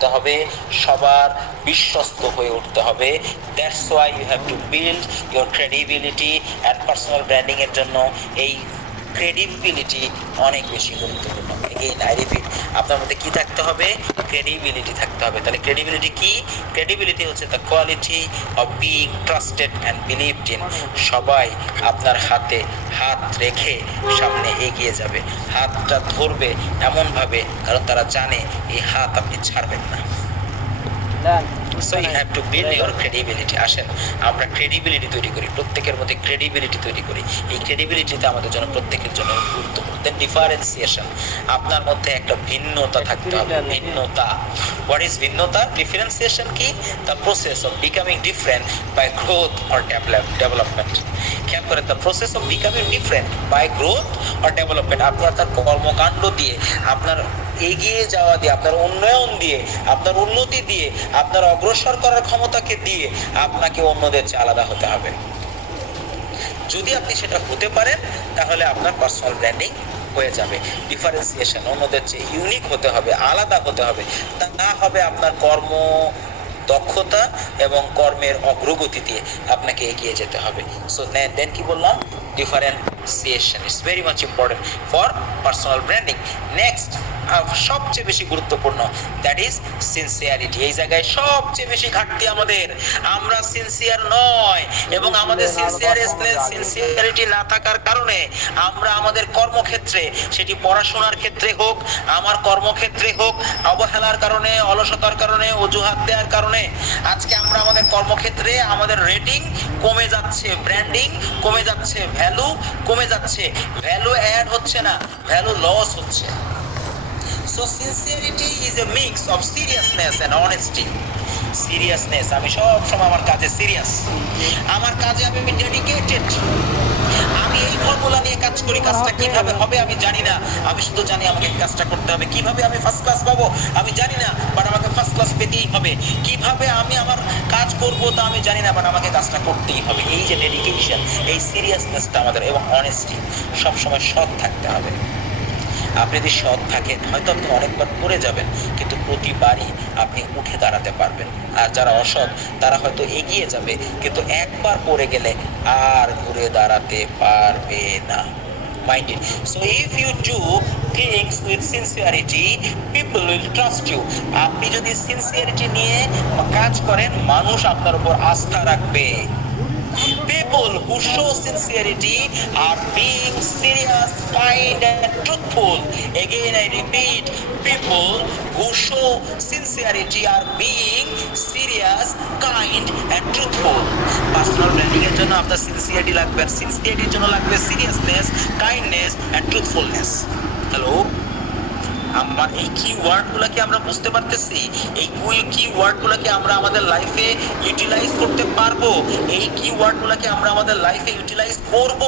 করতে হবে, সবার বিশ্বস্ত হয়ে উঠতে হবে। That's why you have to build your credibility. And personal branding এর জন্য এই ক্রেডিবিলিটি অনেক বেশি গুরুত্বপূর্ণ। এগেইন আই রিপিট, আপনার মধ্যে কি থাকতে হবে? ক্রেডিবিলিটি থাকতে হবে। তাহলে ক্রেডিবিলিটি কি? ক্রেডিবিলিটি হচ্ছে the quality of being trusted and believed in. সবাই আপনার হাতে হাত রেখে সামনে এগিয়ে যাবে, হাতটা ধরবে এমনভাবে, কারণ তারা জানে এই হাত আপনি ছাড়বেন না। So you have to build your credibility. আসেন আমরা ক্রেডিবিলিটি তৈরি করি, প্রত্যেকের মধ্যে ক্রেডিবিলিটি তৈরি করি। এই ক্রেডিবিলিটিতে আমাদের জন্য প্রত্যেকের জন্য গুরুত্বপূর্ণ। দেন ডিফারেন্সিয়েশন, আপনার মধ্যে একটা ভিন্নতা থাকতে হবে। ভিন্নতা, হোয়াট ইজ ভিন্নতা? ডিফারেন্সিয়েশন কি? The process of becoming different by growth or development. খেয়াল করেন, the process of becoming different by growth or development. আপনি আপনার কর্মকাণ্ড দিয়ে, আপনার এগিয়ে যাওয়া দিয়ে, আপনার উন্নয়ন দিয়ে, আপনার উন্নতি দিয়ে, আপনার অগ্রসর করার ক্ষমতাকে দিয়ে আপনাকে অন্যদের চেয়ে আলাদা হতে হবে। যদি আপনি সেটা হতে পারেন তাহলে আপনার পার্সোনাল ব্র্যান্ডিং হয়ে যাবে। ডিফারেন্সিয়েশন, অন্যদের চেয়ে ইউনিক হতে হবে, আলাদা হতে হবে। তা না হবে আপনার কর্ম দক্ষতা এবং কর্মের অগ্রগতি দিয়ে আপনাকে এগিয়ে যেতে হবে। সো দেন কি বললাম? Differentiation is very much important for personal branding. Next, সবচেয়ে বেশি গুরুত্বপূর্ণ, দ্যাট ইজ সিনসিয়ারিটি। এই জায়গায় সবচেয়ে বেশি ঘাটতি আমাদের, আমরা সিনসিয়ার নয়, এবং আমাদের সিনসিয়ারিটি না থাকার কারণে আমরা আমাদের কর্মক্ষেত্রে, সেটি পড়াশোনার ক্ষেত্রে হোক, আমার কর্মক্ষেত্রে হোক, অবহেলার কারণে, অলসতার কারণে, অজুহাত দেওয়ার কারণে আজকে আমরা আমাদের কর্মক্ষেত্রে আমাদের রেটিং কমে যাচ্ছে, ব্র্যান্ডিং কমে যাচ্ছে, ভ্যালু কমে যাচ্ছে, ভ্যালু অ্যাড হচ্ছে না, ভ্যালু লস হচ্ছে। So sincerity is a mix of seriousness and honesty. Seriousness, আমি সব সময় আমার কাজে সিরিয়াস, আমার কাজে আমি ডেডিকেটেড। আমি এই ফর্মুলা নিয়ে কাজ করি, কাজটা কিভাবে হবে আমি জানি না, আমি শুধু জানি আমাকে কাজটা করতে হবে। কিভাবে আমি ফার্স্ট ক্লাস পাবো আমি জানি না, বাট আমাকে ফার্স্ট ক্লাস পেতেই হবে। কিভাবে আমি আমার কাজ করবো তা আমি জানি না, বাট আমাকে কাজটা করতেই হবে। এই যে ডেডিকেশন, এই সিরিয়াসনেসটা আমাদের, এবং অনেস্টি, সবসময় সৎ থাকতে হবে। আপনি যদি সৎ থাকেন, হয়তো আপনি অনেকবার পড়ে যাবেন, কিন্তু প্রতিবারই আপনি উঠে দাঁড়াতে পারবেন। আর যারা অসৎ তারা হয়তো এগিয়ে যাবে, কিন্তু একবার পড়ে গেলে আর ঘুরে দাঁড়াতে পারবে না। Mind it. So if you do things with sincerity, people will trust you. আপনি যদি সিনসিয়ারিটি নিয়ে কাজ করেন, মানুষ আপনার উপর আস্থা রাখবে। People who show sincerity are being serious, kind and truthful. Again I repeat, people who show sincerity are being serious, kind and truthful. Personal branding এর জন্য আপনার সিনসিয়ারিটি লাগবে, সিনসিয়ারিটির জন্য লাগবে seriousness, kindness and truthfulness. Hello, আমার এই কি ওয়ার্ডগুলোকে আমরা বুঝতে পারতেছি? এই কি ওয়ার্ডগুলোকে আমরা আমাদের লাইফে ইউটিলাইজ করতে পারবো? এই কি ওয়ার্ডগুলোকে আমরা আমাদের লাইফে ইউটিলাইজ করব?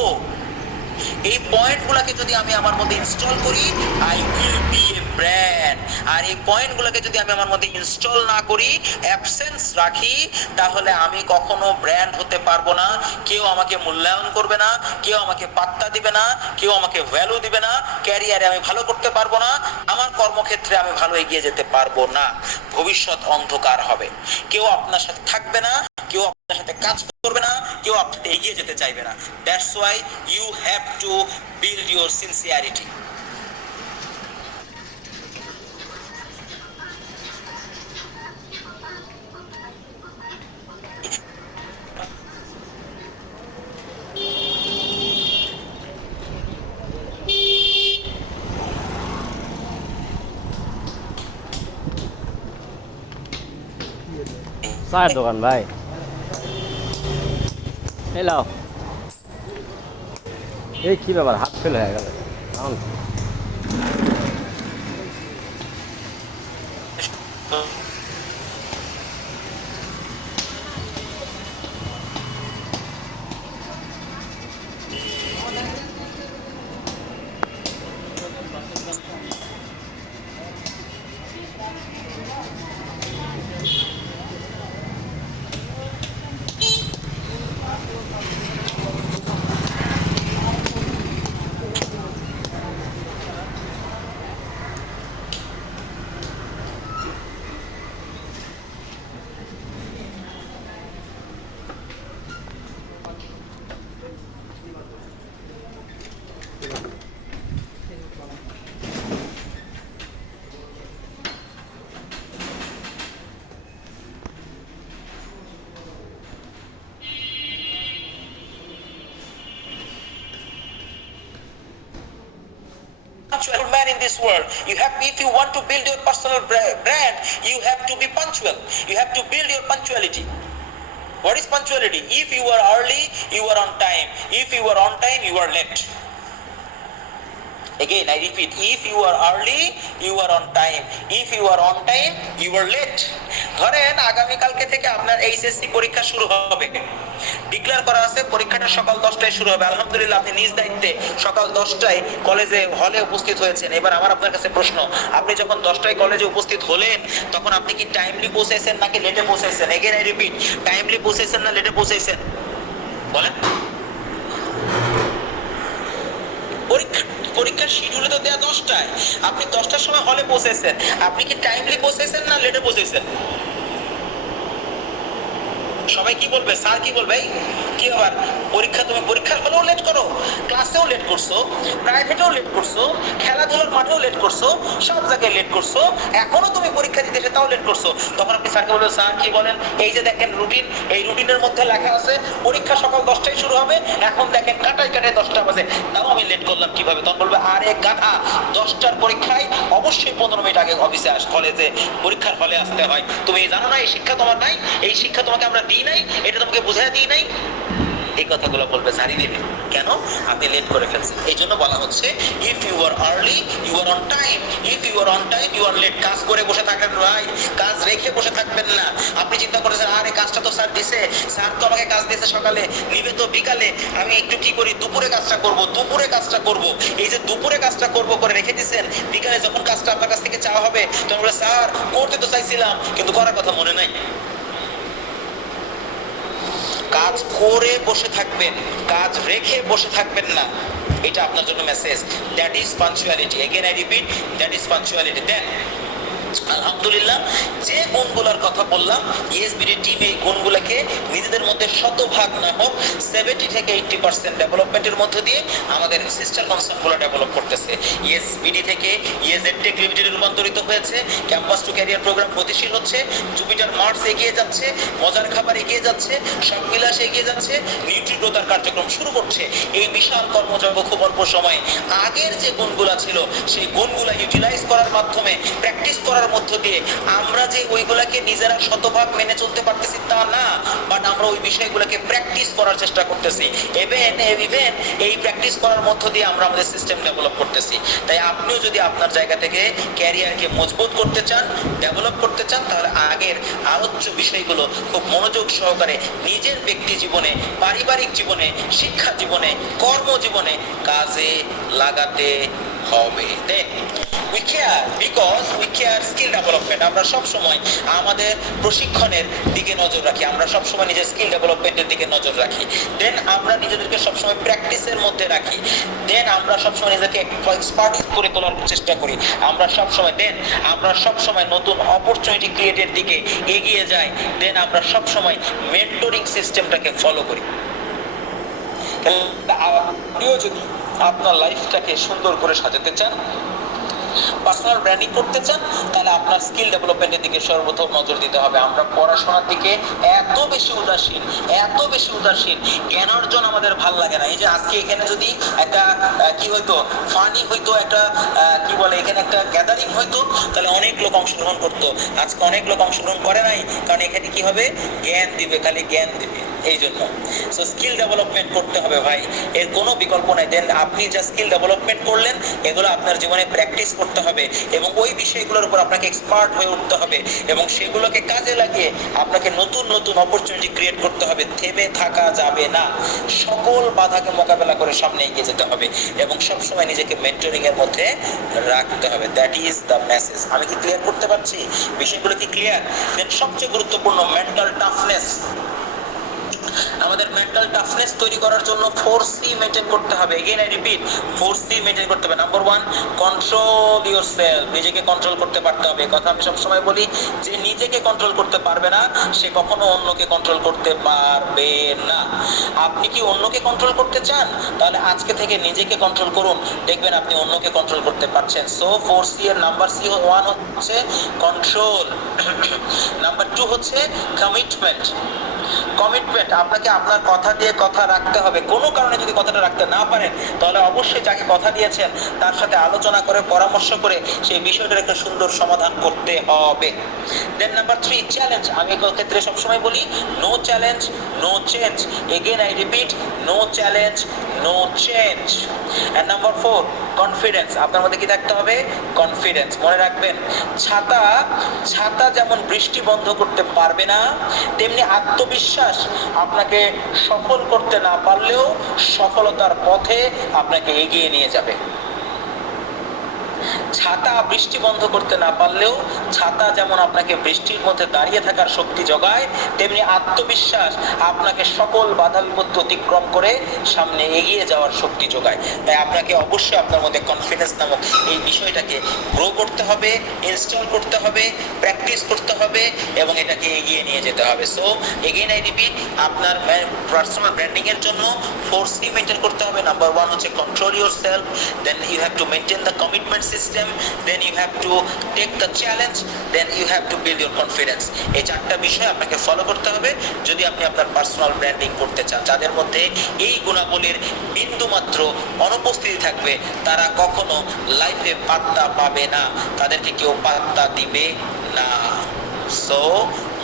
এই পয়েন্টগুলোকে যদি আমি আমার মধ্যে ইনস্টল করি, I will be a brand. আর এই পয়েন্টগুলোকে যদি আমি আমার মধ্যে ইনস্টল না করি, অ্যাবসেন্স রাখি, তাহলে আমি কখনো ব্র্যান্ড হতে পারবো না। কেউ আমাকে মূল্যায়ন করবে না, কেউ আমাকে পাত্তা দিবে না, কেউ আমাকে ভ্যালু দিবে না, ক্যারিয়ারে আমি ভালো করতে পারবো না, আমার কর্মক্ষেত্রে আমি ভালো এগিয়ে যেতে পারবো না। ভবিষ্যৎ অন্ধকার হবে, কেউ আপনার সাথে থাকবে না, কেউ আপনার সাথে কাজ করবে না, কেউ আপনাকে এগিয়ে যেতে চাইবে না। That's why you have to build your sincerity. চায়ের দোকান ভাই, এলাও। এই কি ব্যাপার, হাত ফেল হয়ে গেল। punctual man in this world. If you want to build your personal brand, you have to be punctual. You have to build your punctuality. What is punctuality? If you are early, you are on time. If you are on time, you are late. Again, I repeat, if you are early, you are on time. If you are on time, you are late. ধরেন আগামীকালকে থেকে আপনার HSC পরীক্ষা শুরু হবে, declare করা আছে পরীক্ষাটা সকাল 10টায় শুরু হবে। আলহামদুলিল্লাহ আপনি নিজ দায়িত্বে সকাল 10টায় কলেজে হলে উপস্থিত হয়েছেন। এবার আমার আপনার কাছে প্রশ্ন, আপনি যখন 10টায় কলেজে উপস্থিত হলেন তখন আপনি কি টাইমলি পৌঁছাইছেন নাকি লেটে পৌঁছাইছেন? এগেন আই রিপিট, টাইমলি পৌঁছাইছেন না লেটে পৌঁছাইছেন? বলেন। পরীক্ষার শিডিউলে তো দেয়া 10টায়, আপনি 10টার সময় হলে পৌঁছেছেন, আপনি কি টাইমলি পৌঁছেছেন না লেটে পৌঁছেছেন? সবাই কি বলবে? স্যার কি বলবে? কি আবার তুমি পরীক্ষার হলেও লেট করো, ক্লাসেও লেট করছো, প্রাইভেটেও লেট করছো, খেলাধুলার মাঠেও লেট করছো, সব জায়গায় লেট করছো, এখনো তুমি পরীক্ষা দিতে এসে তাও লেট করছো। তখন আপনি স্যারকে বলবেন, স্যার কি বলেন, এই যে দেখেন রুটিন, এই রুটিনের মধ্যে লেখা আছে পরীক্ষা সকাল 10টায় শুরু হবে, এখন দেখেন কাটায় 10টা বাজে, তাও আমি লেট করলাম কিভাবে? তখন বলবে, আরে গাধা, 10টার পরীক্ষায় অবশ্যই 15 মিনিট আগে অফিসে কলেজে পরীক্ষার হলে আসতে হয়। তুমি জানো না এই শিক্ষা তোমার নাই? এই শিক্ষা তোমাকে আমরা দিই নাই? এটা তোমাকে বুঝাই দিই নাই? এই কথাগুলো বলবে, জানি দেবে কেন আপনি লেট করে ফেলছেন। এই জন্য বলা হচ্ছে, if you are early you are on time, if you are on time you are late. কাজ করে বসে থাকবেন ভাই, কাজ রেখে বসে থাকবেন না। আপনি চিন্তা করেছেন, আরে কাজটা তো স্যার দিছে, স্যার তো আমাকে কাজ দিয়েছে সকালে, নিবে তো বিকালে, আমি একটু কি করি দুপুরে কাজটা করব, দুপুরে কাজটা করব। এই যে দুপুরে কাজটা করব করে রেখে দিয়েছেন, বিকালে যখন কাজটা আপনার কাছ থেকে চাওয়া হবে তখন বলে, স্যার করতে তো চাইছিলাম কিন্তু করার কথা মনে নাই। কাজ করে বসে থাকবেন, কাজ রেখে বসে থাকবেন না। এটা আপনার জন্য message. That is punctuality. Again I repeat, that is punctuality. Then আলহামদুলিল্লাহ যে গুণগুলোর কথা বললাম, ইএসবিডি টিম এই গুণগুলোকে নিজেদের মধ্যে শতভাগ না হোক 70 থেকে 80% ডেভেলপমেন্টের মধ্য দিয়ে আমাদের সিস্টার কনসার্নগুলো ডেভেলপ করতেছে। ইএসবিডি থেকে ইএসএড টেক লিমিটেডে রূপান্তরিত হয়েছে, ক্যাম্পাস টু ক্যারিয়ার প্রোগ্রাম গতিশীল হচ্ছে, জুপিটার মার্স এগিয়ে যাচ্ছে, মজার খাবার এগিয়ে যাচ্ছে, সববিলাস এগিয়ে যাচ্ছে, নিউট্রিগ্রোথার কার্যক্রম শুরু করছে। এই বিশাল কর্মযজ্ঞ খুব অল্প সময়ে আগের যে গুণগুলো ছিল সেই গুণগুলো ইউটিলাইজ করার মাধ্যমে, প্র্যাকটিস করার মধ্য দিয়ে আমরা যে ওইগুলাকে নিজেরা শতভাগ মেনে চলতে পারতেছি তা না, বাট আমরা ওই বিষয়গুলোকে প্র্যাকটিস করার চেষ্টা করতেছি। ইভেন এই প্র্যাকটিস করার মধ্য দিয়ে আমরা আমাদের সিস্টেম ডেভেলপ করতেছি। তাই আপনিও যদি আপনার জায়গা থেকে ক্যারিয়ারকে মজবুত করতে চান, ডেভেলপ করতে চান, তাহলে আগের আলোচ্য বিষয়গুলো খুব মনোযোগ সহকারে নিজের ব্যক্তি জীবনে, পারিবারিক জীবনে, শিক্ষা জীবনে, কর্মজীবনে কাজে লাগাতে হবে। দেন we care because we care skill development. আমরা সব সময় আমাদের প্রশিক্ষণের দিকে নজর রাখি, আমরা সব সময় নিজের স্কিল ডেভেলপমেন্টের দিকে নজর রাখি। দেন আমরা নিজেদেরকে সব সময় প্র্যাকটিসের মধ্যে রাখি। দেন আমরা সব সময় নিজেকে এক্সপার্ট করে তোলার চেষ্টা করি। আমরা সব সময় নতুন অপরচুনিটি ক্রিয়েটের দিকে এগিয়ে যাই। দেন আমরা সব সময় মেন্টরিং সিস্টেমটাকে ফলো করি। আপনিও যদি আপনার লাইফটাকে সুন্দর করে সাজাতে চান, পার্সোনাল ব্র্যান্ডিং করতে চান, তাহলে আপনার স্কিল ডেভেলপমেন্টের দিকে সর্বপ্রথম নজর দিতে হবে। আমরা পড়াশোনার দিকে এত বেশি উদাসীন, জ্ঞান অর্জন আমাদের ভাল লাগে না। এই যে আজকে এখানে যদি একটা কি হইতো, ফানি হইতো, একটা কি বলে, এখানে একটা গ্যাদারিং হইতো, তাহলে অনেক লোক অংশগ্রহণ করতো। আজকে অনেক লোক অংশগ্রহণ করে নাই, কারণ এখানে কি হবে, জ্ঞান দিবে, খালি জ্ঞান দিবে। এই জন্য সো স্কিল ডেভেলপমেন্ট করতে হবে ভাই, এর কোনো বিকল্প নাই। দেন আপনি যা স্কিল ডেভেলপমেন্ট করলেন এগুলো আপনার জীবনে প্র্যাকটিস করতে হবে এবং ওই বিষয়গুলোর উপর আপনাকে এক্সপার্ট হয়ে উঠতে হবে এবং সেগুলোকে কাজে লাগিয়ে আপনাকে নতুন অপরচুনিটি ক্রিয়েট করতে হবে। থেমে থাকা যাবে না, সকল বাধাকে মোকাবেলা করে সামনে এগিয়ে যেতে হবে এবং সবসময় নিজেকে মেন্টরিং এর মধ্যে রাখতে হবে। That is the message. আমি কি ক্লিয়ার করতে পারছি? বিষয়গুলো কি ক্লিয়ার? দেন সবচেয়ে গুরুত্বপূর্ণ মেন্টাল টাফনেস। আমাদের মেন্টাল টাফনেস তৈরি করার জন্য 4C মেইনটেইন করতে হবে। Again I repeat, 4C maintain করতে হবে। Number 1, control yourself. নিজেকে কন্ট্রোল করতে পারতে হবে। কথা আমি সবসময় বলি, যে নিজেকে কন্ট্রোল করতে পারবে না সে কখনো অন্যকে কন্ট্রোল করতে পারবে না। আপনি কি অন্যকে কন্ট্রোল করতে চান? তাহলে আজকে থেকে নিজেকে কন্ট্রোল করুন, দেখবেন আপনি অন্যকে কন্ট্রোল করতে পারছেন। সো 4C এর নাম্বার C1 হচ্ছে কন্ট্রোল, নাম্বার 2 হচ্ছে কমিটমেন্ট। আপনাকে আপনার কথা দিয়ে কথা রাখতে হবে। কোনো কারণে যদি কথাটা রাখতে না পারেন, তাহলে অবশ্যই যাকে কথা দিয়েছেন তার সাথে আলোচনা করে, পরামর্শ করে সেই বিষয়টার একটা সুন্দর সমাধান করতে হবে। Then number 3, challenge. আমি এই ক্ষেত্রে সবসময় বলি no challenge no change. Again I repeat, no challenge no change. And number 4, confidence. আপনার মধ্যে কি থাকতে হবে? কনফিডেন্স। মনে রাখবেন, ছাতা ছাতা যেমন বৃষ্টি বন্ধ করতে পারবে না, তেমনি আত্মবিশ্বাস আপনাকে সফল করতে না পারলেও সফলতার পথে আপনাকে এগিয়ে নিয়ে যাবে। ছাতা বৃষ্টি বন্ধ করতে না পারলেও ছাতা যেমন আপনাকে বৃষ্টির মধ্যে দাঁড়িয়ে থাকার শক্তি যোগায়, তেমনি আত্মবিশ্বাস আপনাকে সকল বাধা বিপত্তি অতিক্রম করে সামনে এগিয়ে যাওয়ার শক্তি যোগায়। তাই আপনাকে অবশ্যই আপনার মধ্যে কনফিডেন্স নামক এই বিষয়টাকে গ্রো করতে হবে, ইনস্টল করতে হবে, প্র্যাকটিস করতে হবে এবং এটাকে এগিয়ে নিয়ে যেতে হবে। সো এগেইন আই রিপিট, আপনার পার্সোনাল ব্র্যান্ডিং এর জন্য 4C মেইনটেইন করতে হবে। নাম্বার 1 হচ্ছে control yourself, then you have to maintain the commitment system, then you have to take the challenge, then you have to build your confidence. এই চারটা বিষয় আপনাকে ফলো করতে হবে যদি আপনি আপনার পার্সোনাল ব্র্যান্ডিং করতে চান। যাদের মধ্যে এই গুণাবলীর বিন্দু মাত্র অনুপস্থিতি থাকবে তারা কখনো লাইফে পাত্তা পাবে না, তাদেরকে কেউ পাত্তা দিবে না। So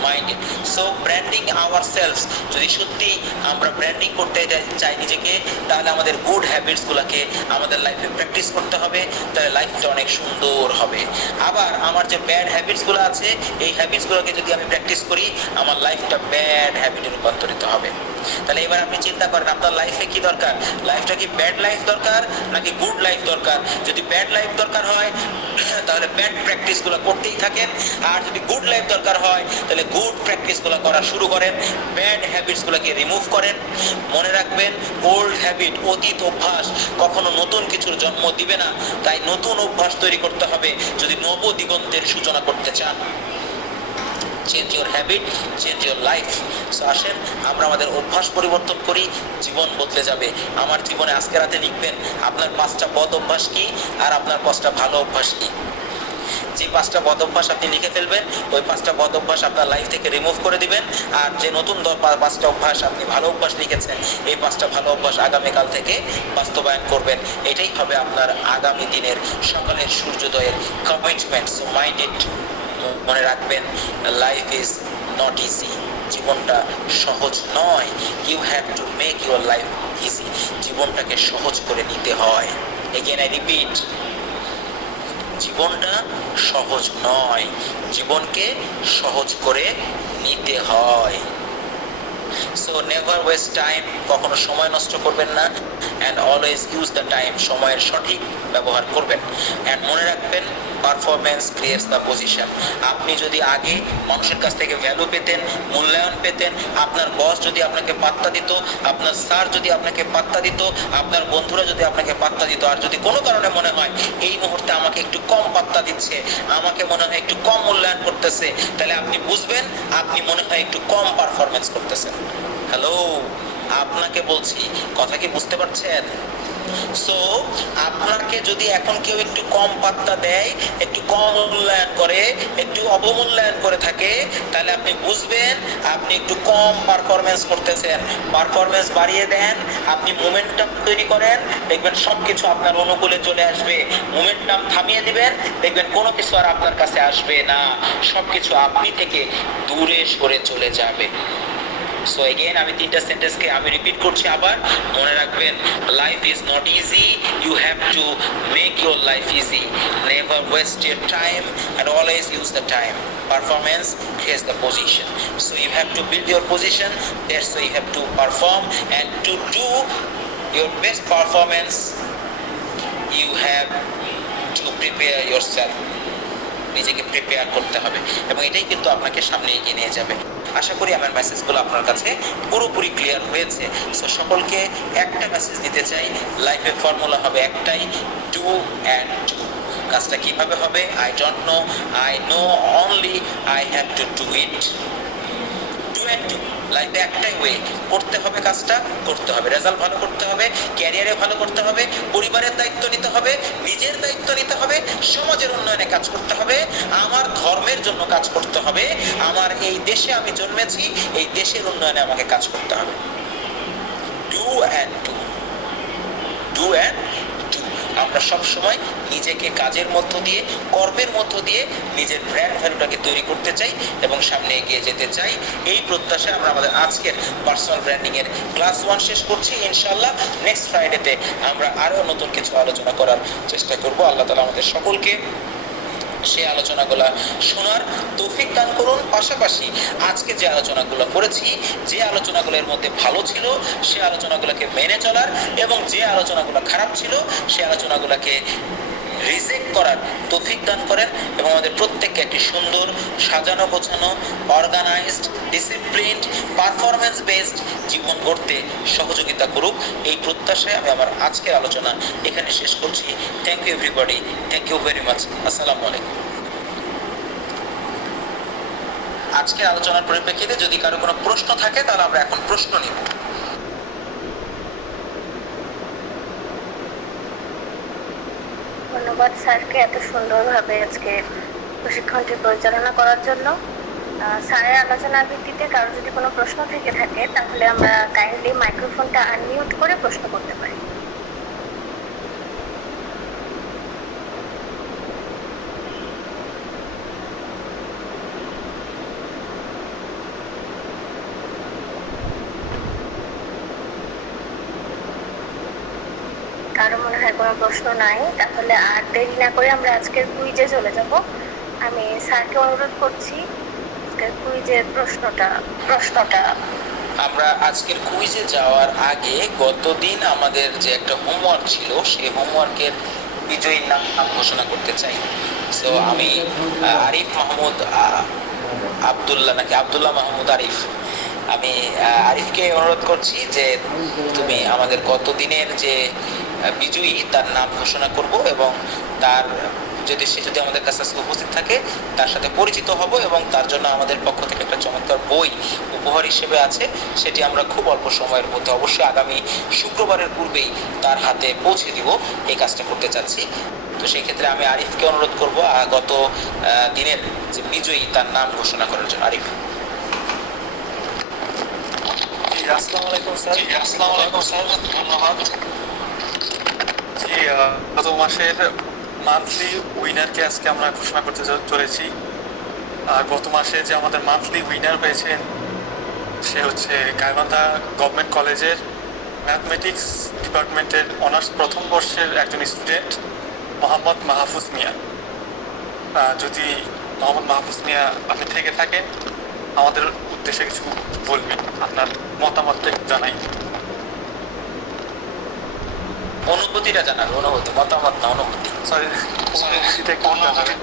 mind it. So branding ourselves, যদি সত্যি আমরা ব্র্যান্ডিং করতে চাই নিজেকে, তাহলে আমাদের গুড হ্যাবিটস গুলাকে আমাদের লাইফে প্র্যাকটিস করতে হবে, তাহলে লাইফটা অনেক সুন্দর হবে। আবার আমার যে ব্যাড হ্যাবিটস গুলো আছে, এই হ্যাবিটস গুলোকে যদি আমি প্র্যাকটিস করি, আমার লাইফটা ব্যাড হ্যাবিটে রূপান্তরিত হবে। তাহলে এবার আপনি চিন্তা করেন আপনার লাইফে কি দরকার? লাইফটা কি ব্যাড লাইফ দরকার নাকি গুড লাইফ দরকার? যদি ব্যাড লাইফ দরকার হয় তাহলে ব্যাড প্র্যাকটিস গুলো করতেই থাকেন, আর যদি গুড লাইফ দরকার হয় তাহলে গুড প্র্যাকটিস গুলো করা শুরু করেন, ব্যাড হ্যাবিটস গুলোকে রিমুভ করেন। মনে রাখবেন, ওল্ড হ্যাবিট, অতীত অভ্যাস কখনো নতুন কিছুর জন্ম দিবে না। তাই নতুন অভ্যাস তৈরি করতে হবে যদি নব দিগন্তের সূচনা করতে চান। Change your habit, change your life. So আসেন আমরা আমাদের অভ্যাস পরিবর্তন করি, জীবন বদলে যাবে। আমার জীবনে আজকে রাতে লিখবেন আপনার 5টা বদ অভ্যাস কি আর আপনার 5টা ভালো অভ্যাস কি। যে 5টা বদ অভ্যাস আপনি লিখে ফেলবেন, ওই 5টা বদ অভ্যাস আপনার লাইফ থেকে রিমুভ করে দিবেন। আর যে নতুন 5টা অভ্যাস আপনি ভালো অভ্যাস লিখেছেন, এই 5টা ভালো অভ্যাস আগামীকাল থেকে বাস্তবায়ন করবেন। এটাই হবে আপনার আগামী দিনের সকালের সূর্যোদয়ের কমিটমেন্ট। So mind it. মনে রাখবেন, লাইফ ইজ নট ইজি। জীবনটা সহজ নয়। You have to make your life easy. জীবনটাকে সহজ করে নিতে হয়। এগেন আই রিপিট, জীবনটা সহজ নয়, জীবনকে সহজ করে নিতে হয়। সো নেভার ওয়েস্ট টাইম, কখনো সময় নষ্ট করবেন না। And always use the time, সময়ের সঠিক ব্যবহার করবেন। অ্যান্ড মনে রাখবেন, পারফরমেন্স ক্রিয়েটস দ্য পজিশন। আপনি যদি আগে মানুষের কাছ থেকে ভ্যালু পেতেন, মূল্যায়ন পেতেন, আপনার বস যদি আপনাকে পাত্তা দিত, আপনার স্যার যদি আপনাকে পাত্তা দিত, আপনার বন্ধুরা যদি আপনাকে পাত্তা দিত, আর যদি কোনো কারণে মনে হয় এই মুহূর্তে আমাকে একটু কম পাত্তা দিচ্ছে, আমাকে মনে হয় একটু কম মূল্যায়ন করতেছে, তাহলে আপনি বুঝবেন আপনি মনে হয় একটু কম পারফরমেন্স করতেছেন। হ্যালো, আপনাকে বলছি, কথা কি বুঝতে পারছেন? সো আপনাকে যদি এখন কেউ একটু কম পাত্তা দেয়, একটু কম মূল্যায়ন করে, একটু অবমূল্যায়ন করে থাকে, তাহলে আপনি বুঝবেন আপনি একটু কম পারফরমেন্স করতেছেন। পারফরমেন্স বাড়িয়ে দেন, আপনি মোমেন্টাম তৈরি করেন, দেখবেন সবকিছু আপনার অনুকূলে চলে আসবে। মোমেন্টাম থামিয়ে দিবেন, দেখবেন কোনো কিছু আর আপনার কাছে আসবে না, সবকিছু আপনি থেকে দূরে সরে চলে যাবে। সো এগেইন আমি 3টা সেন্টেন্সকে আমি রিপিট করছি আবার। মনে রাখবেন, life is not easy, you have to make your life easy. Never waste your time and always use the time. Performance creates the position, so you have to build your position, that's why you have to perform, and to do your best performance you have to prepare yourself. নিজেকে prepare করতে হবে এবং এটাই কিন্তু আপনাকে সামনে এগিয়ে নিয়ে যাবে। আশা করি আমার মেসেজগুলো আপনার কাছে পুরোপুরি ক্লিয়ার হয়েছে। সো সকলকে একটা মেসেজ দিতে চাই, লাইফে ফর্মুলা হবে একটাই, ডু অ্যান্ড ডু। কাজটা কিভাবে হবে? I don't know, I know only I have to do it. Do and do. লাইফে একটাই ওয়ে, করতে হবে কাজটা, করতে হবে, রেজাল্ট ভালো করতে হবে, ক্যারিয়ারে ভালো করতে হবে, পরিবারের দায়িত্ব নিতে হবে, নিজের দায়িত্ব নিতে হবে, সমাজের উন্নয়নে কাজ করতে হবে, আমার ধর্মের জন্য কাজ করতে হবে, আমার এই দেশে আমি জন্মেছি, এই দেশের উন্নয়নে আমাকে কাজ করতে হবে। Do and do, do and do. আমরা সব সময় নিজেকে কাজের মধ্য দিয়ে, কর্মের মধ্য দিয়ে নিজের ব্র্যান্ড ভ্যালুটাকে তৈরি করতে চাই এবং সামনে এগিয়ে যেতে চাই। এই প্রত্যাশায় আমরা আমাদের আজকের পার্সোনাল ব্র্যান্ডিং এর ক্লাস 1 শেষ করছি। ইনশাআল্লাহ নেক্সট ফ্রাইডেতে আমরা আরো নতুন কিছু আলোচনা করার চেষ্টা করব। আল্লাহ তাআলা আমাদের সকলকে সেই আলোচনাগুলো শোনার তৌফিক দান করুন। পাশাপাশি আজকে যে আলোচনাগুলো করেছি, যে আলোচনাগুলোর মধ্যে ভালো ছিল সেই আলোচনাগুলোকে মেনে চলার, এবং যে আলোচনাগুলো খারাপ ছিল সেই আলোচনাগুলোকে রিজেক্ট করার তৌফিক দান করেন এবং আমাদের প্রত্যেককে একটি সুন্দর, সাজানো গোছানো, অর্গানাইজড, ডিসিপ্লিনড, পারফরমেন্স বেসড জীবন গড়তে সহযোগিতা করুক। এই প্রত্যাশায় আমি আমার আজকের আলোচনা এখানে শেষ করছি। Thank you everybody, thank you very much. আসসালামু আলাইকুম। আজকের আলোচনার পরিপ্রেক্ষিতে যদি কারো কোনো প্রশ্ন থাকে তাহলে আমরা এখন প্রশ্ন নিব। ধন্যবাদ স্যারকে এত সুন্দরভাবে আজকে প্রশিক্ষণটি পরিচালনা করার জন্য। স্যারের আলোচনার ভিত্তিতে কারো যদি কোনো প্রশ্ন থেকে থাকে তাহলে আমরা কাইন্ডলি মাইক্রোফোনটা আনমিউট করে প্রশ্ন করতে পারি। কারো মনে হয় কোনো প্রশ্ন নাই, তাহলে আর দেরি না করে আমরা আজকের কুইজে চলে যাব। আমি স্যারকে অনুরোধ করছি আজকের কুইজের প্রশ্নটা আমরা আজকের কুইজে যাওয়ার আগে গতদিন আমাদের যে একটা হোমওয়ার্ক ছিল সেই হোমওয়ার্কের বিজয়ীর নাম ঘোষণা করতে চাই। সো আমি আরিফ মাহমুদ আব্দুল্লাহ, নাকি আব্দুল্লাহ মাহমুদ আরিফ, আমি আরিফকে অনুরোধ করছি যে তুমি আমাদের গত দিনের যে বিজয়ী তার নাম ঘোষণা করব এবং তার সে যদি আমাদের কাছে আজকে উপস্থিত থাকে তার সাথে পরিচিত হব এবং তার জন্য আমাদের পক্ষ থেকে একটা চমৎকার বই উপহার হিসেবে আছে, সেটি আমরা খুব অল্প সময়ের মধ্যে, অবশ্যই আগামী শুক্রবারের পূর্বেই তার হাতে পৌঁছে দিব। এই কাজটা করতে চাচ্ছি। তো সেই ক্ষেত্রে আমি আরিফকে অনুরোধ করব গত দিনের যে বিজয়ী তার নাম ঘোষণা করার জন্য। আরিফ। আসসালামু আলাইকুম স্যার। আসসালামু আলাইকুম স্যার, ধন্যবাদ। জি, গত মাসের মান্থলি উইনারকে আজকে আমরা ঘোষণা করতে চলেছি। গত মাসে যে আমাদের মান্থলি উইনার হয়েছেন সে হচ্ছে গাইবান্ধা গভর্নমেন্ট কলেজের ম্যাথমেটিক্স ডিপার্টমেন্টের অনার্স প্রথম বর্ষের একজন স্টুডেন্ট মোহাম্মদ মাহফুজ মিয়া। যদি মোহাম্মদ মাহফুজ মিয়া আপনি থেকে থাকেন আমাদের উদ্দেশ্যে কিছু বলবেন, আপনার মতামতটা একটু জানাই। অনুভূতিটা জানার, অনুভূতি, মতামত না, অনুভূতি। সরি, অনুভূতিটা একটু জানাবেন।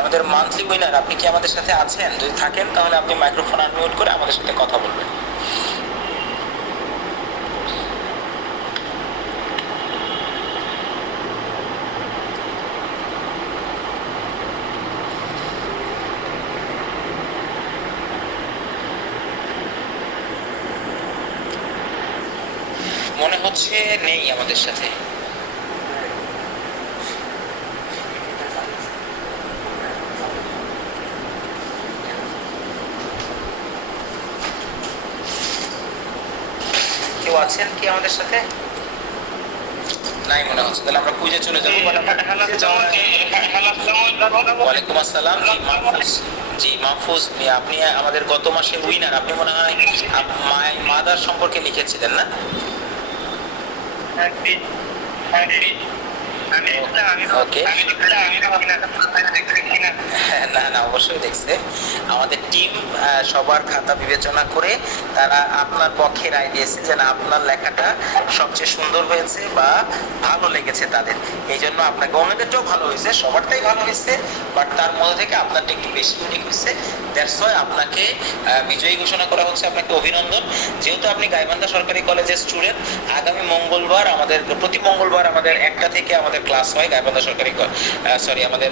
আমাদের মান্থলি উইনার, আপনি কি আমাদের সাথে আছেন? যদি থাকেন তাহলে আপনি মাইক্রোফোন আনমিউট করে আমাদের সাথে কথা বলবেন। মনে হচ্ছে নেই আমাদের সাথে। কেউ আছেন কি আমাদের সাথে? নাই মনে হচ্ছে। তাহলে আমরা কুইজে চলে যাবো। ওয়ালাইকুম আসসালাম। জি মাহফুজ মিয়া, আপনি আমাদের গত মাসের উইনার। আপনি মনে হয় মাই মাদার সম্পর্কে লিখেছিলেন না? ওকে, না না অবশ্যই দেখছে। আমাদের টিম সবার খাতা বিবেচনা করে তারা আপনার পক্ষে রায় দিয়েছে যে না, আপনার লেখাটা সবচেয়ে সুন্দর হয়েছে বা ভালো লেগেছে তাদের। এই জন্য আপনাকে, অন্যদেরটাও ভালো হয়েছে, সবারটাই ভালো হয়েছে, বাট তার মধ্যে থেকে আপনারটা একটু বেশি ইউনিক হয়েছে। দ্যাটস ওয়াই আপনাকে বিজয়ী ঘোষণা করা হচ্ছে। আপনাকে অভিনন্দন। যেহেতু আপনি গাইবান্ধা সরকারি কলেজের স্টুডেন্ট, আগামী মঙ্গলবার আমাদের, প্রতি মঙ্গলবার আমাদের 1টা থেকে আমাদের ক্লাস হয় গাইবান্ধা সরকারি আমাদের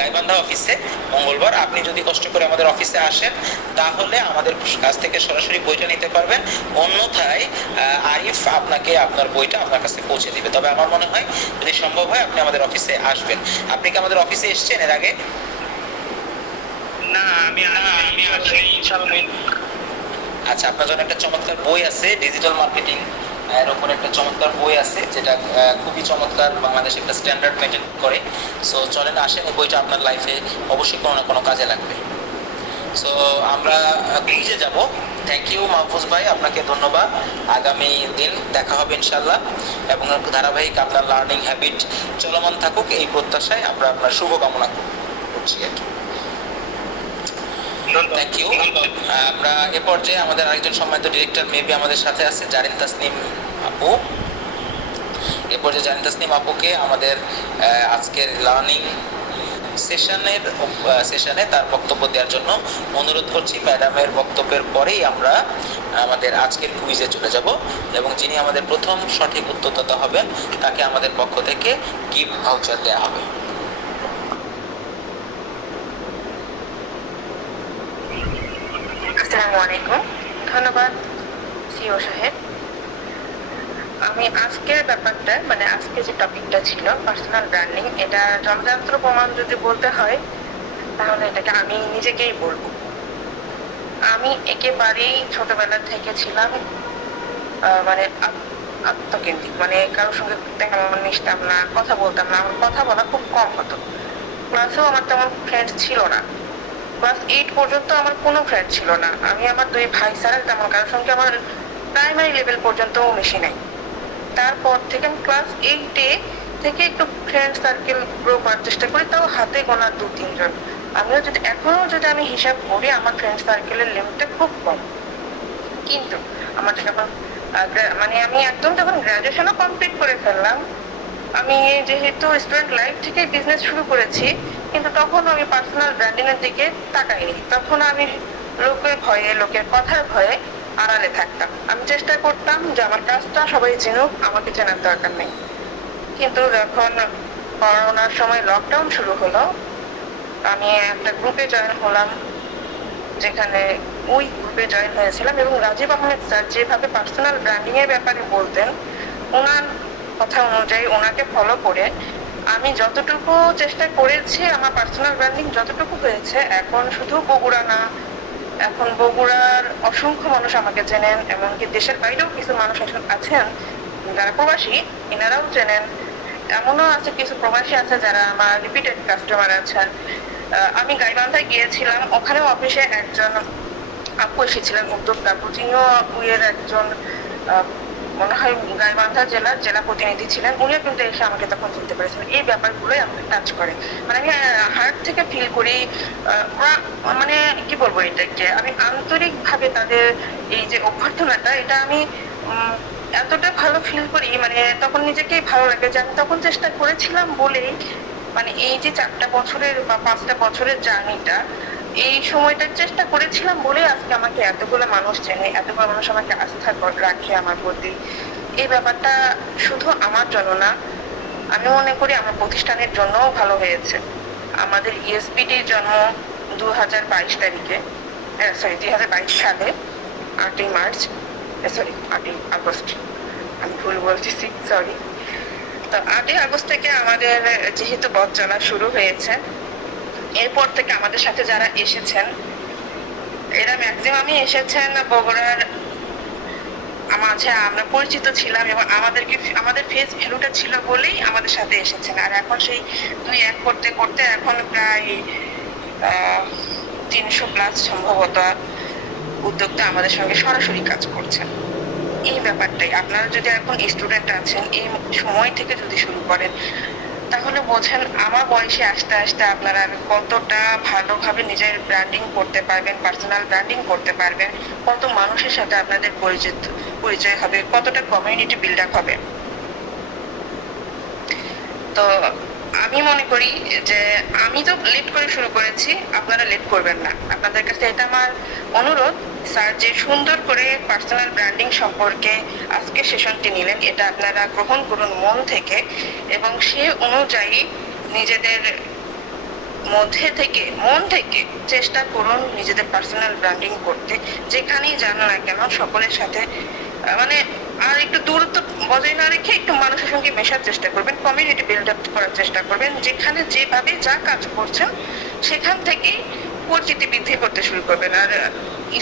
গাইবান্ধা অফিসে মঙ্গলবার। আপনি যদি কষ্ট করে আমাদের অফিসে আসেন তাহলে আমাদের কাছ থেকে সরাসরি বইটা নিতে পারবেন। অন্যথায় আরিফ আপনাকে আপনার বইটা আপনার কাছে পৌঁছে দিবে। তবে আমার মনে হয় যদি সম্ভব হয় আপনি আমাদের অফিসে আসবেন। আপনি কি আমাদের অফিসে এসেছেন এর আগে? না, আমি আসলে ইনশাআল্লাহ। আচ্ছা, আপনার জন্য একটা চমৎকার বই আছে, ডিজিটাল মার্কেটিং এর উপর একটা চমৎকার বই আছে, যেটা খুবই চমৎকার, বাংলাদেশে একটা স্ট্যান্ডার্ড মেনটেন করে। সো চলেন আসেন, এই বইটা আপনার লাইফে অবশ্যই কোনো না কোনো কাজে লাগবে। সো আমরা কুইজে যাব। থ্যাংক ইউ মাহফুজ ভাই, আপনাকে ধন্যবাদ। আগামী দিন দেখা হবে ইনশাল্লাহ, এবং ধারাবাহিক আপনার লার্নিং হ্যাবিট চলমান থাকুক, এই প্রত্যাশায় আমরা আপনার শুভকামনা করছি আর কি। Thank you. আমরা এ পর্যায়ে আমাদের আরেকজন সম্মানিত ডিরেক্টর মেবি আমাদের সাথে আছে, জারিন তাসনিম আপু। এ পর্যায়ে জারিন তাসনিম আপুকে আমাদের আজকের লার্নিং সেশনে তার বক্তব্য দেওয়ার জন্য অনুরোধ করছি। ম্যাডামের বক্তব্যের পরেই আমরা আমাদের আজকের কুইজে চলে যাব, এবং যিনি আমাদের প্রথম সঠিক উত্তরদাতা হবেন তাকে আমাদের পক্ষ থেকে গিফট ভাউচার দেওয়া হবে। আসসালামু আলাইকুম, ধন্যবাদ সিও সাহেব। আমি আজকের ব্যাপারটা, মানে আজকে যে টপিকটা ছিল পার্সোনাল ব্র্যান্ডিং, এটা জলযন্ত্র প্রমাণ যদি বলতে হয় তাহলে এটাকে আমি নিজেকেই বলবো। আমি একেবারেই ছোটবেলা থেকে ছিলাম মানে আত্মকেন্দ্রিক, মানে কারোর সঙ্গে তেমন মিশতাম না, কথা বলতাম না, আমার কথা বলা খুব কম হতো। ক্লাসেও আমার তেমন ফ্রেন্ড ছিল না। ক্লাস 8 পর্যন্ত আমার কোনো ফ্রেন্ড ছিল না। আমি আমার 2 ভাই ছাড়া তেমন কারোর সঙ্গে আমার প্রাইমারি লেভেল পর্যন্তও মিশি নাই। তারপর থেকে আমি ক্লাস 8-এ থেকে একটু ফ্রেন্ড সার্কেল গ্রো করার চেষ্টা করি, তাও হাতে গোনা 2-3 জন। আমিও যদি এখনো যদি আমি হিসাব করি, আমার ফ্রেন্ড সার্কেলের লিমিটটা খুব কম। কিন্তু আমার যখন মানে আমি একদম যখন গ্রাজুয়েশনও কমপ্লিট করে ফেললাম, আমি যেহেতু স্টুডেন্ট লাইফ থেকে বিজনেস শুরু করেছি, কিন্তু তখন আমি পার্সোনাল ব্র্যান্ডিং এর দিকে তাকাইনি। তখন আমি লোকের ভয়ে, লোকের কথার ভয়ে আড়ালে থাকতাম। আমি চেষ্টা করতাম যে আমার কাজটা সবাই চিনুক, আমাকে চেনার দরকার নেই। কিন্তু যখন করোনার সময় লকডাউন শুরু হলো, আমি একটা গ্রুপে জয়েন হলাম, যেখানে ওই গ্রুপে জয়েন হয়েছিলাম, এবং রাজীব আহমেদ স্যার যেভাবে পার্সোনাল ব্র্যান্ডিং এর ব্যাপারে বলতেন, ওনার কথা অনুযায়ী ওনাকে ফলো করে আমি যতটুকু চেষ্টা করেছি, আমার পার্সোনাল ব্র্যান্ডিং যতটুকু হয়েছে, এখন শুধু বগুড়া না, এখন বগুড়ার অসংখ্য মানুষ আমাকে চেনেন, এমনকি দেশের বাইরেও কিছু মানুষ আছেন যারা প্রবাসী, এনারাও চেনেন। এমনও আছে কিছু প্রবাসী আছে যারা আমার রিপিটেড কাস্টমার আছেন। আমি গাইবান্ধায় গিয়েছিলাম, ওখানেও অফিসে একজন আপু এসেছিলেন, উদ্যোক্তা আপু, যিনিও উইয়ের একজন মনে হয় গাইবান্ধা জেলার জেলা প্রতিনিধি ছিলেন। উনিও কিন্তু এসে আমাকে তখন চিনতে পেরেছিলেন। এই ব্যাপারগুলোই আমাকে টাচ করে, মানে আমি হার্ট থেকে ফিল করি। ওরা মানে কি বলবো, এটাকে আমি আন্তরিক ভাবে তাদের এই যে অভ্যর্থনাটা, এটা আমি এতটা ভালো ফিল করি, মানে তখন নিজেকেই ভালো লাগে যে আমি তখন চেষ্টা করেছিলাম বলেই, মানে এই যে 4টা বছরের বা 5টা বছরের জার্নিটা, এই সময়টা চেষ্টা করেছিলাম বলে আজকে আমাকে এতগুলো মানুষ চেনে, এতগুলো মানুষ আমাকে আস্থা রাখে আমার প্রতি। এই ব্যাপারটা শুধু আমার জন্য না, আমি মনে করি আমার প্রতিষ্ঠানের জন্যও ভালো হয়েছে। আমাদের ইএসপিটির জন্ম 2022 তারিখে, 2022 সালে 8ই মার্চ, 8ই আগস্ট, আমি ভুল বলতেছি, সরি। তো 8ই আগস্ট থেকে আমাদের যেহেতু পথ চলা শুরু হয়েছে, এরপর থেকে আমাদের সাথে যারা এসেছেন, এরা ম্যাক্সিমামই এসেছেন বগুড়ার মাঝে আমরা পরিচিত ছিলাম, এবং আমাদের ফেস ভ্যালুটা ছিল বলেই আমাদের সাথে এসেছেন। আর এখন সেই 2-1 করতে করতে এখন প্রায় 300+ সম্ভবত উদ্যোক্তা আমাদের সঙ্গে সরাসরি কাজ করছেন। এই ব্যাপারটাই, আপনারা যদি এখন স্টুডেন্ট আছেন, এই সময় থেকে যদি শুরু করেন, তাহলে বোঝেন আমার বয়সে আসতে আসতে আপনারা কতটা ভালোভাবে নিজের ব্র্যান্ডিং করতে পারবেন, পার্সোনাল ব্র্যান্ডিং করতে পারবেন, কত মানুষের সাথে আপনাদের পরিচয় হবে, কতটা কমিউনিটি বিল্ড আপ হবে। তো আমি মনে করি যে আমি তো লেট করে শুরু করেছি, আপনারা লেট করবেন না। আপনাদের কাছে এটা আমার অনুরোধ, স্যার যে সুন্দর করে পার্সোনাল ব্র্যান্ডিং সম্পর্কে আজকে সেশনটি নিলেন, এটা আপনারা গ্রহণ করুন মন থেকে, এবং সে অনুযায়ী নিজেদের মন থেকে চেষ্টা করুন নিজেদের পার্সোনাল ব্র্যান্ডিং করতে। যেখানেই যান না কেন সকলের সাথে মানে আর একটু দূরত্ব বজায় না রেখে একটু মানুষের সঙ্গে মেশার চেষ্টা করবেন, কমিউনিটি বিল্ড আপ করার চেষ্টা করবেন। যেখানে যেভাবে যা কাজ করছেন সেখান থেকেই পরিচিতি বৃদ্ধি করতে শুরু করবেন। আর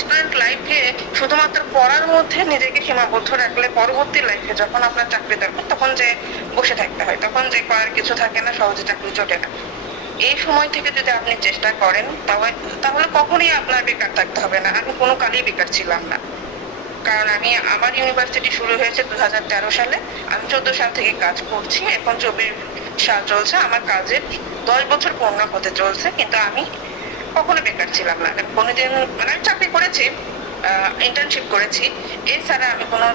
স্টুডেন্ট লাইফে শুধুমাত্র পড়ার মধ্যে নিজেকে সীমাবদ্ধ রাখলে পরবর্তী লাইফে যখন আপনার চাকরি দরকার তখন যে বসে থাকতে হয়, তখন যে করার কিছু থাকে না, সহজে চাকরি জোটে না। এই সময় থেকে যদি আপনি চেষ্টা করেন তাহলে কখনোই আপনার বেকার থাকতে হবে না। আমি কোনো কালেই বেকার ছিলাম না, কারণ আমার ইউনিভার্সিটি শুরু হয়েছে 2013 সালে। আমি 14 সাল থেকে কাজ করছি, এখন 24 সাল চলছে, আমার কাজের 10 বছর পূর্ণ হতে চলছে, কিন্তু আমি কখনো বেকার ছিলাম না। কোনোদিন মানে আমি চাকরি করেছি, ইন্টার্নশিপ করেছি, এছাড়া আমি কোনো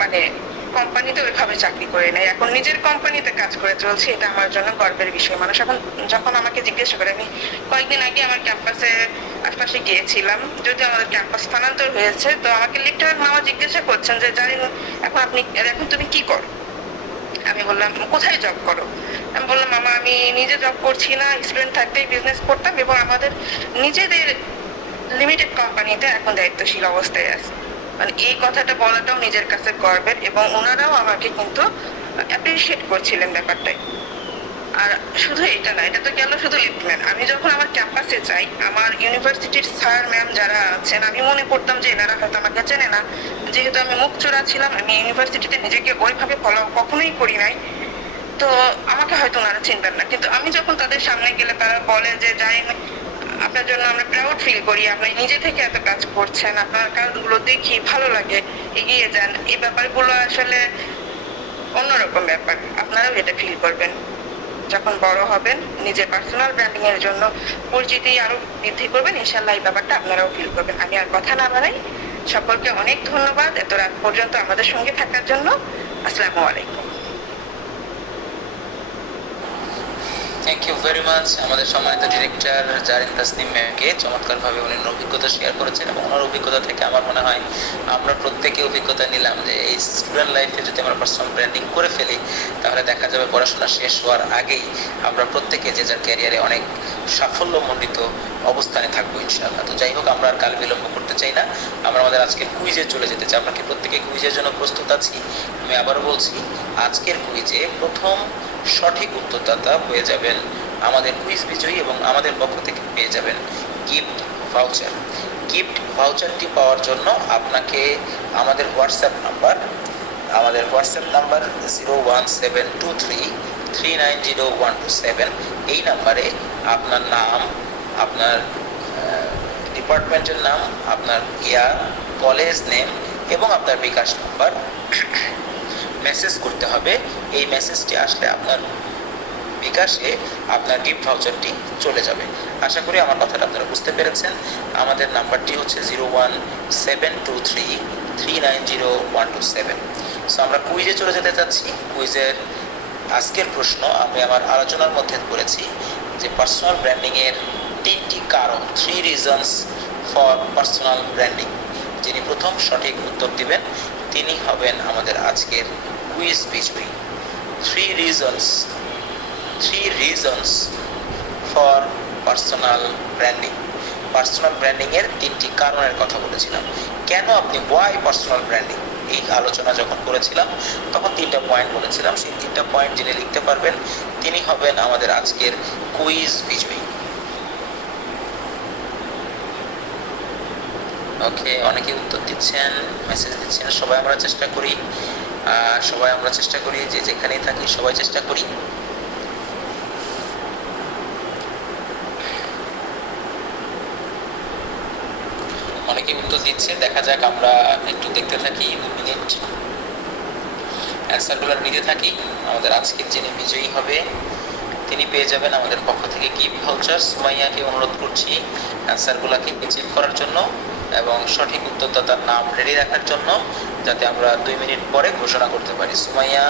মানে কোম্পানিতে ওইভাবে চাকরি করি নাই। এখন নিজের কোম্পানিতে কাজ করে চলছি, এটা আমার জন্য গর্বের বিষয়। মানুষ এখন যখন আমাকে জিজ্ঞেস করে, আমি কয়েকদিন আগে আমার ক্যাম্পাসে আশপাশে গিয়েছিলাম, যদি আমাদের ক্যাম্পাস স্থানান্তর হয়েছে, তো আমাকে লেকচারার মামা জিজ্ঞাসা করছেন যে জানেন এখন তুমি কি করো? আমি বললাম কোথায় জব করো? আমি বললাম মামা আমি নিজে জব করছি না, স্টুডেন্ট থাকতেই বিজনেস করতাম এবং আমাদের নিজেদের লিমিটেড কোম্পানিতে এখন দায়িত্বশীল অবস্থায় আছে। মানে এই কথাটা বলাটাও নিজের কাছে গর্বের, এবং ওনারাও আমাকে কিন্তু অ্যাপ্রিশিয়েট করছিলেন ব্যাপারটাই। আর শুধু এটা না, এটা তো গেল শুধু লিফটম্যান। আমি যখন আমার ক্যাম্পাসে যাই, আমার ইউনিভার্সিটির স্যার ম্যাম যারা আছেন, আমি মনে করতাম যে এনারা হয়তো আমাকে চেনে না, যেহেতু আমি মুখ চোরা ছিলাম, আমি ইউনিভার্সিটিতে নিজেকে ওইভাবে ফলো কখনোই করি নাই, তো আমাকে হয়তো ওনারা চিনবেন না। কিন্তু আমি যখন তাদের সামনে গেলে তারা বলে যে যাই আপনার জন্য আমরা প্রাউড ফিল করি, আপনি নিজে থেকে এত কাজ করছেন, আপনার কাজগুলো দেখি ভালো লাগে, এগিয়ে যান। এই ব্যাপারগুলো আসলে অন্যরকম ব্যাপার। আপনারাও এটা ফিল করবেন যখন বড় হবেন, নিজের পার্সোনাল ব্র্যান্ডিং এর জন্য পরিচিতি আরো বৃদ্ধি করবেন, ইনশাআল্লাহ এই ব্যাপারটা আপনারাও ফিল করবেন। আমি আর কথা না বাড়াই, সকলকে অনেক ধন্যবাদ এত রাত পর্যন্ত আমাদের সঙ্গে থাকার জন্য। আসসালামু আলাইকুম। থ্যাংক ইউ ভেরি মাচ আমাদের সম্মানিত ডিরেক্টর জারিন তাসনিম ম্যামকে। চমৎকারভাবে উনি অভিজ্ঞতা শেয়ার করেছেন, এবং ওনার অভিজ্ঞতা থেকে আমার মনে হয় আমরা প্রত্যেকে অভিজ্ঞতা নিলাম যে এই স্টুডেন্ট লাইফে যদি আমরা পার্সোনাল ব্র্যান্ডিং করে ফেলি, তাহলে দেখা যাবে পড়াশোনা শেষ হওয়ার আগেই আমরা প্রত্যেকে যে যার ক্যারিয়ারে অনেক সাফল্যমণ্ডিত অবস্থানে থাকবো ইনশাআল্লাহ। তো যাই হোক, আমরা আর কাল বিলম্ব করতে চাই না, আমরা আমাদের আজকের কুইজে চলে যেতে চাই। আপনাকে প্রত্যেকে কুইজের জন্য প্রস্তুত আছি। আমি আবারও বলছি, আজকের কুইজে প্রথম সঠিক উত্তরদাতা হয়ে যাবেন আমাদের কুইজ বিজয়ী, এবং আমাদের পক্ষ থেকে পেয়ে যাবেন গিফট ভাউচার। গিফট ভাউচারটি পাওয়ার জন্য আপনাকে আমাদের হোয়াটসঅ্যাপ নাম্বার 01723390127, এই নাম্বারে আপনার নাম, আপনার ডিপার্টমেন্টের নাম, আপনার ইয়ার, কলেজ নেম এবং আপনার বিকাশ নাম্বার মেসেজ করতে হবে। এই মেসেজটি আসলে আপনার বিকাশে আপনার গিফট ভাউচারটি চলে যাবে। আশা করি আমার কথাটা আপনারা বুঝতে পেরেছেন। আমাদের নাম্বারটি হচ্ছে 01723390127। সো আমরা কুইজে চলে যেতে চাচ্ছি। কুইজের আজকের প্রশ্ন আমি আমার আলোচনার মধ্যে করেছি যে পার্সোনাল ব্র্যান্ডিংয়ের 3টি কারণ, 3 reasons ফর পার্সোনাল ব্র্যান্ডিং। যিনি প্রথম সঠিক উত্তর দিবেন তিনি হবেন আমাদের আজকের কুইজ বিজয়ী। 3 reasons for personal branding. Personal branding এর 3টি কারণের কথা বলেছিলাম। কেন আপনি ওয়াই পার্সোনাল ব্র্যান্ডিং এই আলোচনা যখন করেছিলাম তখন 3টা পয়েন্ট বলেছিলাম। সেই 3টা পয়েন্ট যিনি লিখতে পারবেন তিনি হবেন আমাদের আজকের কুইজ বিজয়ী। ওকে, অনেকে উত্তর দিচ্ছেন, মেসেজ দিচ্ছেন। সবাই আমরা চেষ্টা করি যে যেখানেই থাকি সবাই চেষ্টা করি। অনেকে উত্তর দিচ্ছে, দেখা যাক, আমরা একটু দেখতে থাকি 2 মিনিট। অ্যান্সারগুলো নিতে থাকি। আমাদের আজকের যিনি বিজয়ী হবে তিনি পেয়ে যাবেন আমাদের পক্ষ থেকে গিফট ভাউচার। সুমাইয়াকে অনুরোধ করছি অ্যান্সারগুলোকে চেক করার জন্য এবং সঠিক উত্তরদাতার নাম রেডি রাখার জন্য, যাতে আমরা 2 মিনিট পরে ঘোষণা করতে পারি। সুমাইয়া,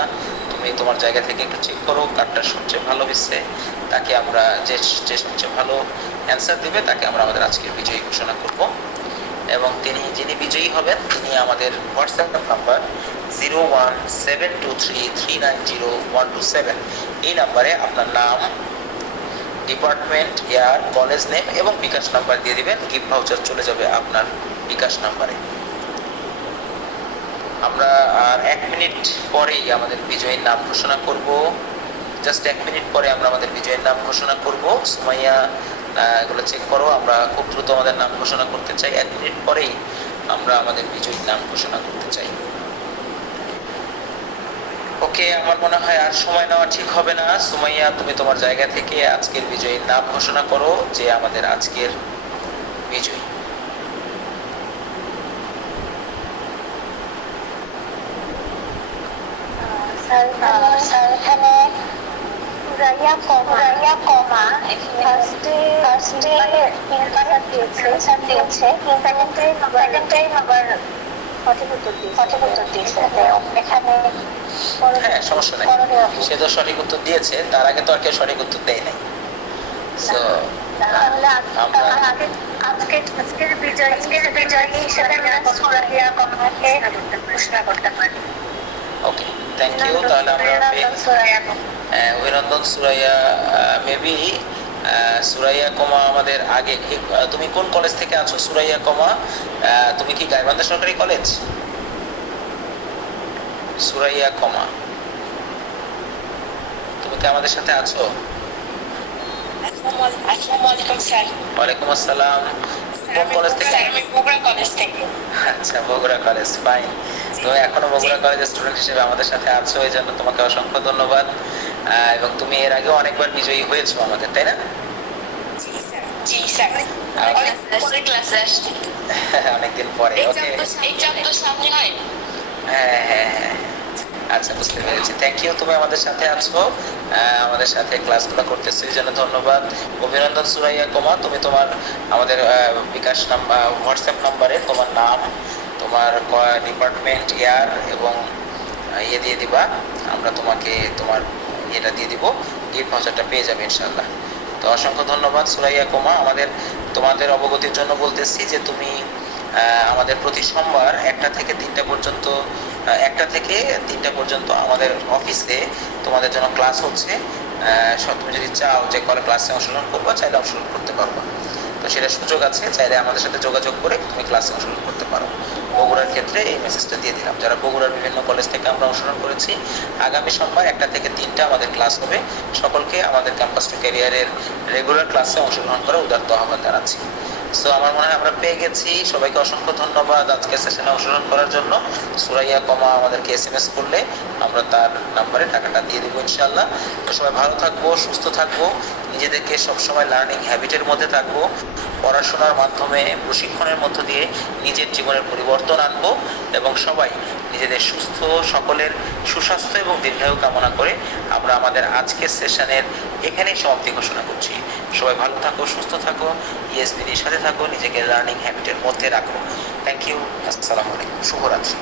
তুমি তোমার জায়গা থেকে একটু চেক করো কারটা সবচেয়ে ভালো হচ্ছে, তাকে আমরা যে সবচেয়ে ভালো অ্যান্সার দিবে তাকে আমরা আমাদের আজকের বিজয়ী ঘোষণা করব। এবং যিনি বিজয়ী হবেন তিনি আমাদের হোয়াটসঅ্যাপ নাম্বার 01723390127 এই নাম্বারে আপনার নাম, ডিপার্টমেন্ট, ইয়ার, কলেজ নেম এবং বিকাশ নাম্বার দিয়ে দিবেন। গিফট ভাউচার চলে যাবে আপনার বিকাশ নাম্বারে। আমরা আর 1 মিনিট পরেই আমাদের বিজয়ীর নাম ঘোষণা করব। জাস্ট 1 মিনিট পরে আমরা আমাদের বিজয়ীর নাম ঘোষণা করব। সুমাইয়া, এগুলো চেক করো, আমরা খুব দ্রুত আমাদের নাম ঘোষণা করতে চাই। 1 মিনিট পরেই আমরা আমাদের বিজয়ীর নাম ঘোষণা করতে চাই। ওকে, আমার মনে হয় আর সময় নেওয়া ঠিক হবে না। সুমাইয়া, তুমি তোমার জায়গা থেকে আজকের বিজয়ীর নাম ঘোষণা করো, যে আমাদের আজকের বিজয়ী। স্যার এখানে রাইয়া কমা ফার্স্টে দিয়েছে সেকেন্ড টাইম আবার সঠিক উত্তর দিয়েছে। এখানে হ্যাঁ, সমস্যা নেই, সে তো সঠিক উত্তর দিয়েছে, তার আগে তো আর কেউ সঠিক উত্তর দেয় নাই। সো তাহলে আমরা আজকের বিজয়ী হিসেবে রাইয়া কমাকে ঘোষণা করতে পারি। ওকে, থ্যাংক ইউ। তাহলে আমরা অভিনন্দন সুরাইয়া। মেবি সুরাইয়া কমা আমাদের আগে। তুমি কোন কলেজ থেকে আছো সুরাইয়া কমা? তুমি কি গাইবান্ধা সরকারি কলেজ? সুরাইয়া কমা, তুমি কি আমাদের সাথে আছো? আসসালামু আলাইকুম স্যার। ওয়ালাইকুম আসসালাম। কোন কলেজ থেকে? আমি বগুড়া কলেজ থেকে। আচ্ছা, বগুড়া কলেজ, ফাইন। তুমি এখনো বগুড়া কলেজের স্টুডেন্ট হিসেবে আমাদের সাথে আছো, এই জন্য তোমাকে অসংখ্য ধন্যবাদ। এবং তুমি এর আগে অনেকবার বিজয়ী হয়েছো আমাদের, তাই না? জি স্যার, অনেক পরে ক্লাসে আসছি। অনেকদিন পরে। ওকে, এক্সাম তো সামনে হয়। হ্যাঁ হ্যাঁ হ্যাঁ, আচ্ছা, বুঝতে পেরেছি। থ্যাংক ইউ, তুমি আমাদের সাথে আছো, আমাদের সাথে ক্লাসগুলো করতেছো, এই জন্য ধন্যবাদ। অভিনন্দন সুরাইয়া কমা, তুমি তোমার আমাদের বিকাশ নাম্বার, হোয়াটসঅ্যাপ নাম্বারে তোমার নাম, তোমার ডিপার্টমেন্ট, ইয়ার এবং ইয়ে দিয়ে দিবা। আমরা তোমাকে তোমার ইয়েটা দিয়ে দিব, গিফট ভাউচারটা পেয়ে যাবে ইনশাআল্লাহ। তো অসংখ্য ধন্যবাদ সুরাইয়া কমা। তোমাদের অবগতির জন্য বলতেছি যে তুমি আমাদের প্রতি সোমবার 1টা থেকে 3টা পর্যন্ত আমাদের অফিসে তোমাদের জন্য ক্লাস হচ্ছে। তুমি যদি চাও যে ক্লাসে অংশগ্রহণ করবো, চাইলে অংশগ্রহণ করতে পারবো। তো সেটা সুযোগ আছে, চাইলে আমাদের সাথে যোগাযোগ করে তুমি ক্লাসে অংশগ্রহণ করতে পারো। বগুড়ার ক্ষেত্রে এই মেসেজটা দিয়ে দিলাম। যারা বগুড়ার বিভিন্ন কলেজ থেকে আমরা অংশগ্রহণ করেছি, আগামী সোমবার 1টা থেকে 3টা আমাদের ক্লাস হবে। সকলকে আমাদের ক্যাম্পাস টু ক্যারিয়ারের রেগুলার ক্লাসে অংশগ্রহণ করার উদারত আহ্বান জানাচ্ছি। সো আমার মনে হয় আমরা পেয়ে গেছি। সবাইকে অসংখ্য ধন্যবাদ আজকের সেশনে অংশগ্রহণ করার জন্য। সুরাইয়া কমা আমাদেরকে SMS করলে আমরা তার নাম্বারে টাকাটা দিয়ে দেবো ইনশাআল্লাহ। তো সবাই ভালো থাকবো, সুস্থ থাকবো, নিজেদেরকে সবসময় লার্নিং হ্যাবিটের মধ্যে থাকবো, পড়াশোনার মাধ্যমে, প্রশিক্ষণের মধ্য দিয়ে নিজের জীবনের পরিবর্তন আনবো এবং সবাই নিজেদের সুস্থ, সকলের সুস্বাস্থ্য এবং দীর্ঘায়ু কামনা করে আমরা আমাদের আজকের সেশনের এখানেই সমাপ্তি ঘোষণা করছি। সবাই ভালো থাকো, সুস্থ থাকো, ESBD সাথে থাকো, নিজেকে লার্নিং হ্যাবিটের মধ্যে রাখো। থ্যাংক ইউ, আসসালামু আলাইকুম, শুভরাত্রি।